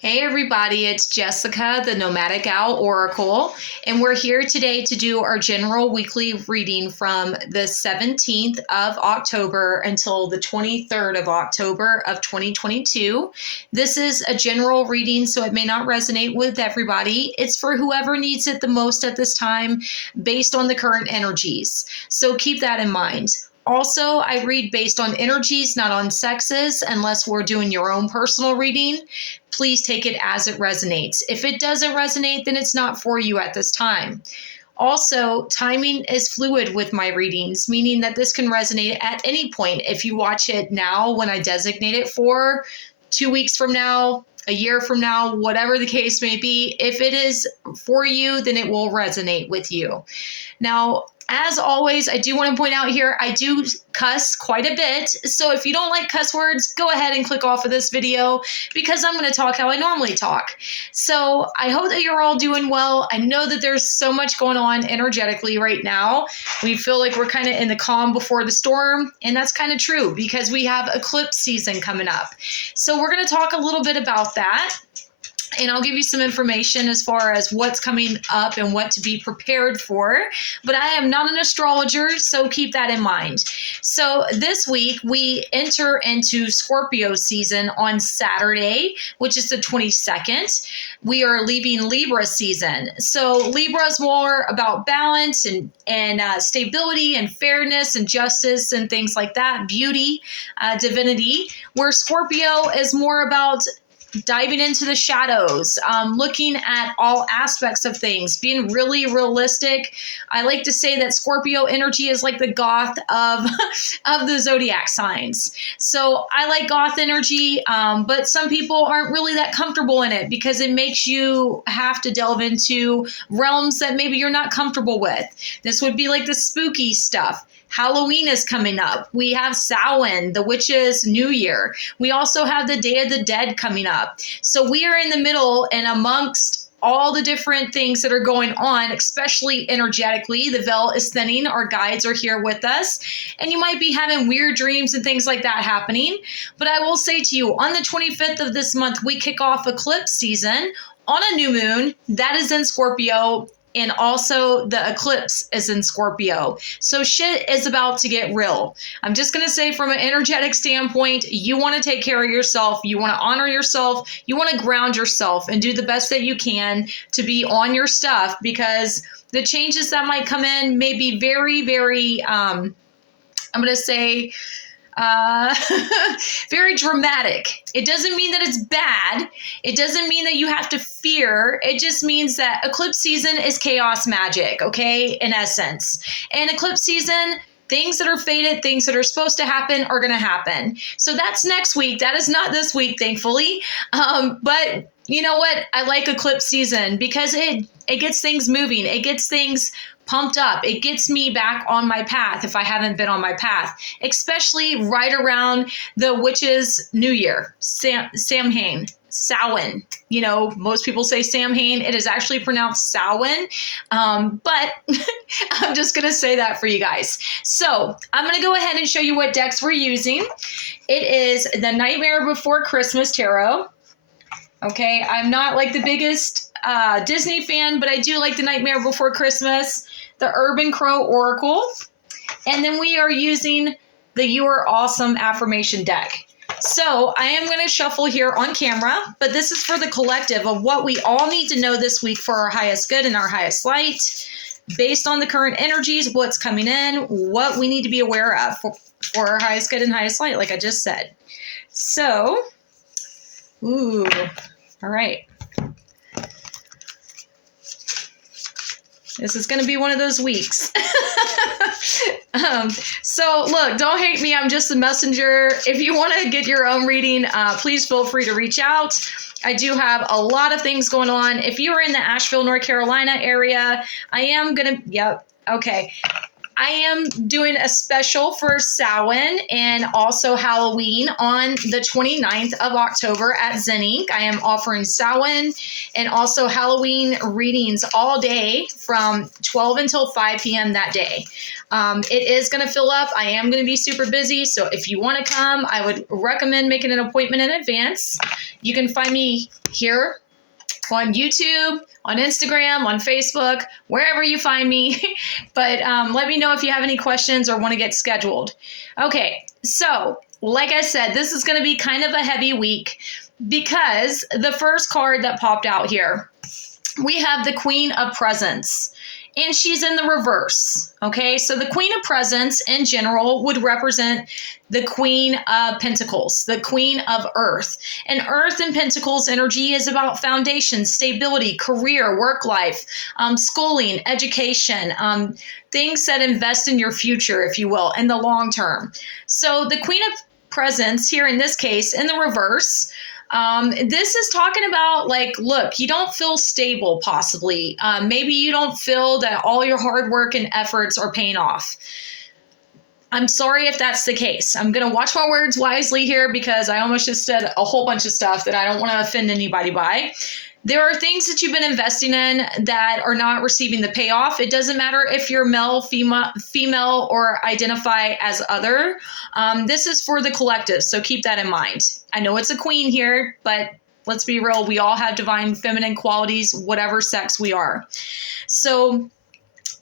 Hey everybody, it's Jessica, the Nomadic Owl Oracle, and we're here today to do our general weekly reading from the 17th of October until the 23rd of October of 2022. This is a general reading, so it may not resonate with everybody. It's for whoever needs it the most at this time based on the current energies. So keep that in mind. Also, I read based on energies, not on sexes, unless we're doing your own personal reading. Please take it as it resonates. If it doesn't resonate, then it's not for you at this time. Also, timing is fluid with my readings, meaning that this can resonate at any point. If you watch it now, when I designate it for 2 weeks from now, a year from now, whatever the case may be, if it is for you, then it will resonate with you. Now, as always, I do want to point out here, I do cuss quite a bit. So if you don't like cuss words, go ahead and click off of this video because I'm going to talk how I normally talk. So I hope that you're all doing well. I know that there's so much going on energetically right now. We feel like we're kind of in the calm before the storm, and that's kind of true because we have eclipse season coming up. So we're going to talk a little bit about that. And I'll give you some information as far as what's coming up and what to be prepared for. But I am not an astrologer, so keep that in mind. So this week, we enter into Scorpio season on Saturday, which is the 22nd. We are leaving Libra season. So Libra is more about balance and stability and fairness and justice and things like that, beauty, divinity, where Scorpio is more about diving into the shadows, looking at all aspects of things, being really realistic. I like to say that Scorpio energy is like the goth of the zodiac signs. So I like goth energy, but some people aren't really that comfortable in it because it makes you have to delve into realms that maybe you're not comfortable with. This would be like the spooky stuff. Halloween is coming up. We have Samhain, the witches' New Year. We also have the Day of the Dead coming up. So we are in the middle and amongst all the different things that are going on, especially energetically. The veil is thinning. Our guides are here with us. And you might be having weird dreams and things like that happening. But I will say to you, on the 25th of this month, we kick off eclipse season on a new moon. That is in Scorpio. And also the eclipse is in Scorpio. So shit is about to get real. I'm just going to say from an energetic standpoint, you want to take care of yourself. You want to honor yourself. You want to ground yourself and do the best that you can to be on your stuff because the changes that might come in may be very, very, I'm going to say, very dramatic. It doesn't mean that it's bad. It doesn't mean that you have to fear. It just means that eclipse season is chaos magic, okay, in essence. And eclipse season, things that are fated, things that are supposed to happen are going to happen. So that's next week. That is not this week, thankfully. But you know what? I like eclipse season because it gets things moving. It gets things pumped up. It gets me back on my path if I haven't been on my path, especially right around the witches' New Year, Samhain. You know, most people say Samhain. It is actually pronounced Samhain, but I'm just going to say that for you guys. So I'm going to go ahead and show you what decks we're using. It is the Nightmare Before Christmas Tarot. Okay, I'm not like the biggest Disney fan, but I do like the Nightmare Before Christmas, the Urban Crow Oracle, and then we are using the You Are Awesome affirmation deck. So I am going to shuffle here on camera, but this is for the collective of what we all need to know this week for our highest good and our highest light, based on the current energies, what's coming in, what we need to be aware of for our highest good and highest light, like I just said. So, all right. This is going to be one of those weeks. So look, don't hate me. I'm just a messenger. If you want to get your own reading, please feel free to reach out. I do have a lot of things going on. If you are in the Asheville, North Carolina area, I am going to, okay. I am doing a special for Samhain and also Halloween on the 29th of October at Zen Inc. I am offering Samhain and also Halloween readings all day from 12 until 5 p.m. that day. It is going to fill up. I am going to be super busy. So if you want to come, I would recommend making an appointment in advance. You can find me here on YouTube, on Instagram, on Facebook, wherever you find me. But let me know if you have any questions or want to get scheduled. Okay, so like I said, this is going to be kind of a heavy week because the first card that popped out here, we have the Queen of Presents. And she's in the reverse, okay? So the Queen of Presents in general would represent the Queen of Pentacles, the Queen of Earth. And Earth and Pentacles energy is about foundation, stability, career, work life, schooling, education, things that invest in your future, if you will, in the long term. So the Queen of Presents here in this case, in the reverse, this is talking about like, look, you don't feel stable possibly. Maybe you don't feel that all your hard work and efforts are paying off. I'm sorry if that's the case. I'm going to watch my words wisely here because I almost just said a whole bunch of stuff that I don't want to offend anybody by. There are things that you've been investing in that are not receiving the payoff. It doesn't matter if you're male, female, or identify as other. This is for the collective, so keep that in mind. I know it's a queen here, but let's be real. We all have divine feminine qualities, whatever sex we are. So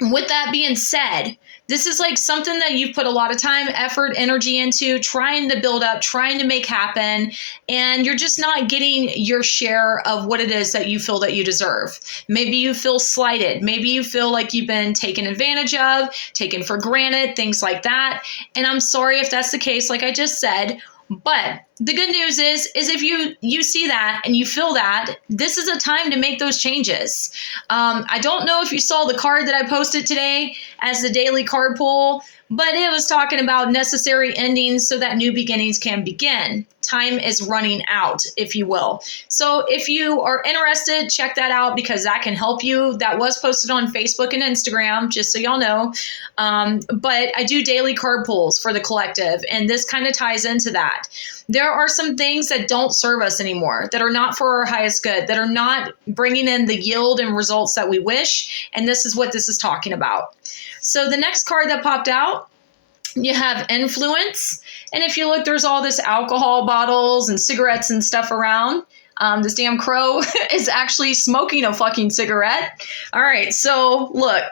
with that being said, this is like something that you've put a lot of time, effort, energy into, trying to build up, trying to make happen, and you're just not getting your share of what it is that you feel that you deserve. Maybe you feel slighted. Maybe you feel like you've been taken advantage of, taken for granted, things like that. And I'm sorry if that's the case, like I just said. But the good news is if you see that and you feel that, this is a time to make those changes. I don't know if you saw the card that I posted today as the daily card pull, but it was talking about necessary endings so that new beginnings can begin. Time is running out, if you will. So if you are interested, check that out because that can help you. That was posted on Facebook and Instagram, just so y'all know. But I do daily card pulls for the collective, and this kind of ties into that. There are some things that don't serve us anymore, that are not for our highest good, that are not bringing in the yield and results that we wish, and this is what this is talking about. So the next card that popped out, you have influence. And if you look, there's all this alcohol bottles and cigarettes and stuff around. This damn crow is actually smoking a fucking cigarette. All right, so look.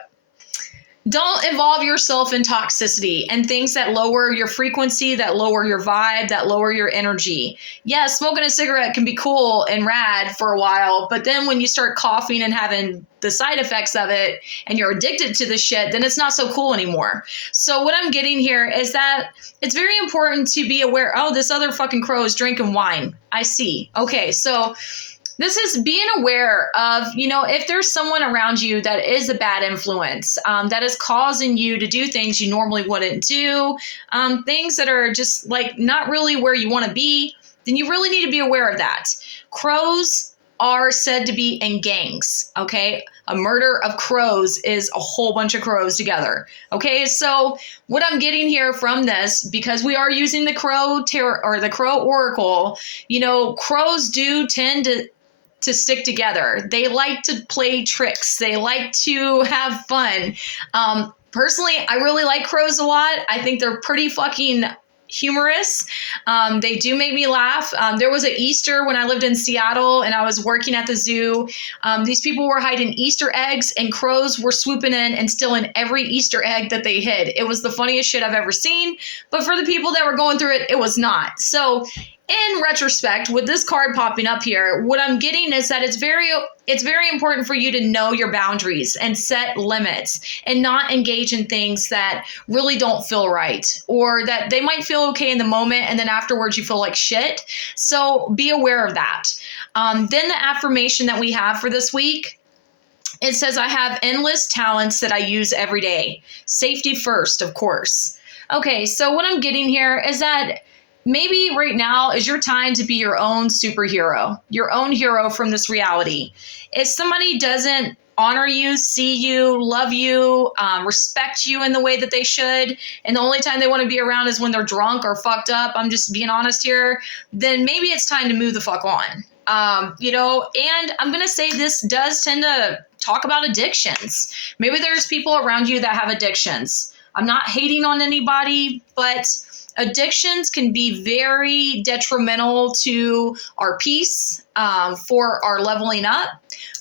Don't involve yourself in toxicity and things that lower your frequency, that lower your vibe, that lower your energy. Yeah, smoking a cigarette can be cool and rad for a while, but then when you start coughing and having the side effects of it and you're addicted to the shit, then it's not so cool anymore. So what I'm getting here is that it's very important to be aware, oh, this other fucking crow is drinking wine. I see. Okay, so this is being aware of, if there's someone around you that is a bad influence, that is causing you to do things you normally wouldn't do, things that are just like not really where you want to be, then you really need to be aware of that. Crows are said to be in gangs, okay? A murder of crows is a whole bunch of crows together, okay? So what I'm getting here from this, because we are using the crow or the crow oracle, crows do tend to stick together. They like to play tricks. They like to have fun. Personally, I really like crows a lot. I think they're pretty fucking humorous. They do make me laugh. There was an Easter when I lived in Seattle and I was working at the zoo. These people were hiding Easter eggs and crows were swooping in and stealing every Easter egg that they hid. It was the funniest shit I've ever seen. But for the people that were going through it, it was not. So in retrospect, with this card popping up here, what I'm getting is that it's very important for you to know your boundaries and set limits and not engage in things that really don't feel right, or that they might feel okay in the moment and then afterwards you feel like shit. So be aware of that. Then the affirmation that we have for this week, it says, I have endless talents that I use every day. Safety first, of course. Okay, so what I'm getting here is that maybe right now is your time to be your own superhero, your own hero from this reality. If somebody doesn't honor you, see you, love you, respect you in the way that they should, and the only time they want to be around is when they're drunk or fucked up, I'm just being honest here, then maybe it's time to move the fuck on. And I'm going to say this does tend to talk about addictions. Maybe there's people around you that have addictions. I'm not hating on anybody, but addictions can be very detrimental to our peace, for our leveling up,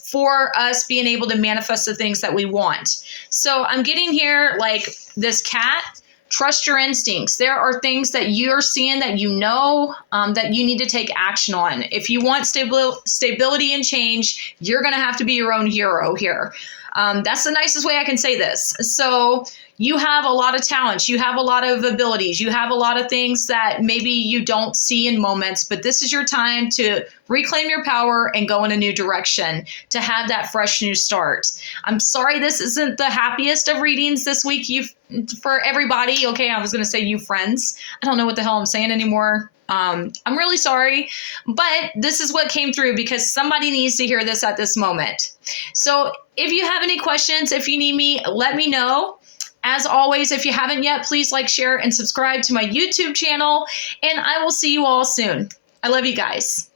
for us being able to manifest the things that we want. So I'm getting here like this cat. Trust your instincts. There are things that you're seeing that that you need to take action on. If you want stability and change, you're going to have to be your own hero here. That's the nicest way I can say this. So you have a lot of talents. You have a lot of abilities. You have a lot of things that maybe you don't see in moments, but this is your time to reclaim your power and go in a new direction, to have that fresh new start. I'm sorry this isn't the happiest of readings this week for everybody. Okay, I was going to say you friends. I don't know what the hell I'm saying anymore. I'm really sorry, but this is what came through because somebody needs to hear this at this moment. So if you have any questions, if you need me, let me know. As always, if you haven't yet, please like, share, and subscribe to my YouTube channel, and I will see you all soon. I love you guys.